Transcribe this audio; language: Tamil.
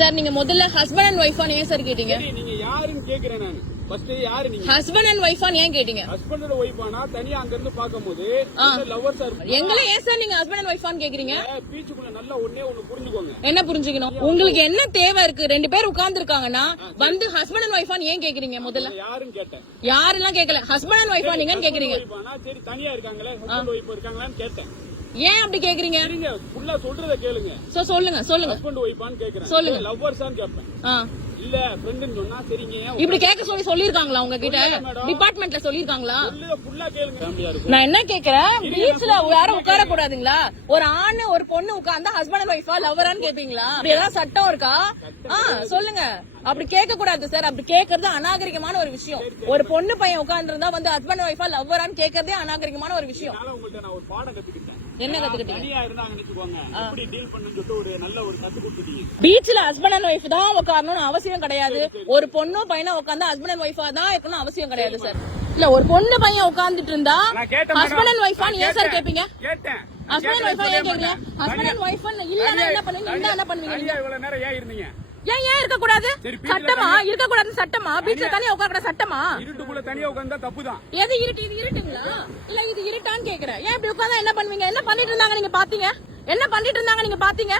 சார் நீங்க முதல்ல ஹஸ்பண்ட் அண்ட் வைஃப் ஏன் சார் கேட்டீங்க? நீங்க யாருன்னு கேக்குறேன் நான். ஃபர்ஸ்ட் யாரு நீங்க? ஹஸ்பண்ட் அண்ட் வைஃப் ஏன் கேட்டீங்க? ஹஸ்பண்ட் அண்ட் வைஃப் ஆனா தனியா அங்க இருந்து பாக்கும்போது லவ்வர்ஸ் இருப்பாங்க. எங்கள ஏன் சார் நீங்க ஹஸ்பண்ட் அண்ட் வைஃப் கேக்குறீங்க? பீச்சுக்குள்ள நல்லா ஒண்ணே ஒன்னு புரிஞ்சுக்கோங்க. என்ன புரிஞ்சுக்கணும்? உங்களுக்கு என்ன தேவை இருக்கு? ரெண்டு பேர் உட்கார்ந்து இருக்காங்கன்னா வந்து ஹஸ்பண்ட் அண்ட் வைஃப் ஏன் கேக்குறீங்க? முதல்ல யாருன்னு கேட்டேன். யாரெல்லாம் கேக்கல, ஹஸ்பண்ட் அண்ட் வைஃப் நீங்கன்னு கேக்குறீங்க. சரி தனியா இருக்காங்களே ஹஸ்பண்ட் வைஃப் இருக்காங்களான்னு கேட்டேன். ஏன் அப்படி கேக்குறீங்க? நீங்க ஃபுல்லா சொல்றத கேளுங்க. சொல்லுங்க சொல்லுங்க. ஹஸ்பண்ட் வைஃபான்னு கேக்குறேன். சொல்லுங்க. லவ்வர்ஸான்னு கேட்பேன். இல்ல ஃப்ரெண்ட்னு சொன்னா சரிங்க. இப்படி கேட்க சொல்லிருக்காங்களா உங்க கிட்ட? டிபார்ட்மெண்ட்ல சொல்லிருக்காங்களா? ஃபுல்லா கேளுங்க. ஃபேமிலியா இருக்கும். நான் என்ன கேக்குறேன், பீச்ல யாரும் உட்கார கூடாதுங்களா? ஒரு ஆணு ஒரு பொண்ணு உட்கார்ந்தா ஹஸ்பண்ட் அண்ட் வைஃபா லவ்வரான்னு கேப்பீங்களா? அப்படி ஏதாவது சட்டம் இருக்கா? சொல்லுங்க. அப்படி கேட்க கூடாது சார். அப்படி கேக்குறது அநாகரிகமான ஒரு விஷயம். ஒரு பொண்ணு பையன் உட்கார்ந்து இருந்தா வந்து ஹஸ்பண்ட் அண்ட் வைஃபா லவ்வரான்னு கேக்குறதே அநாகரிகமான ஒரு விஷயம். உங்கள்ட்ட நான் ஒரு பாடம் கத்துக்கிட்டேன். என்ன கத்துக்கிட்டீங்க? தனியா இருந்தாங்கன்னு வெச்சுக்கோங்க, எப்படி டீல் பண்ணனும்னு சொல்லிட்டு ஒரு நல்ல ஒரு கத்து கொடுத்துட்டீங்க. பீச்ல ஹஸ்பண்ட் அண்ட் வைஃப் தான் உட்காரணும்னு அவசியம் கிடையாது. ஒரு பொண்ணு பையனா உட்கார்ந்தா ஹஸ்பண்ட் அண்ட் வைஃபா தான் இருக்கணும் அவசியம் கிடையாது சார். இல்ல ஒரு பொண்ணு பையன் உட்கார்ந்துட்டு இருந்தா ஹஸ்பண்ட் அண்ட் வைஃபா ஏன் சார் கேப்பீங்க? கேட்டேன். ஹஸ்பண்ட் அண்ட் வைஃபா ஏன் கேக்குறீங்க? ஹஸ்பண்ட் அண்ட் வைஃப் இல்லன்னா என்ன பண்ணுவீங்க? இருந்தா என்ன பண்ணுவீங்க? நீங்க இவ்வளவு நேரம் ஏன் இருந்தீங்க? ஏன் இருக்க கூடாது? சட்டமா இருக்க கூடாது? சட்டமா? பீச்ல தனியா உட்கார கூடாது சட்டமா? இருட்டுக்குள்ள தனியா உட்கார்ந்தா தப்புதான். எது இருட்டு? இது இருட்டுங்களா இல்ல இது இருட்டான்னு கேக்குறேன். ஏன் இப்படி உட்கார்ந்தா என்ன பண்ணுவீங்க? என்ன பண்ணிட்டு இருந்தாங்க நீங்க பாத்தீங்க? என்ன பண்ணிட்டு இருந்தாங்க நீங்க பாத்தீங்க?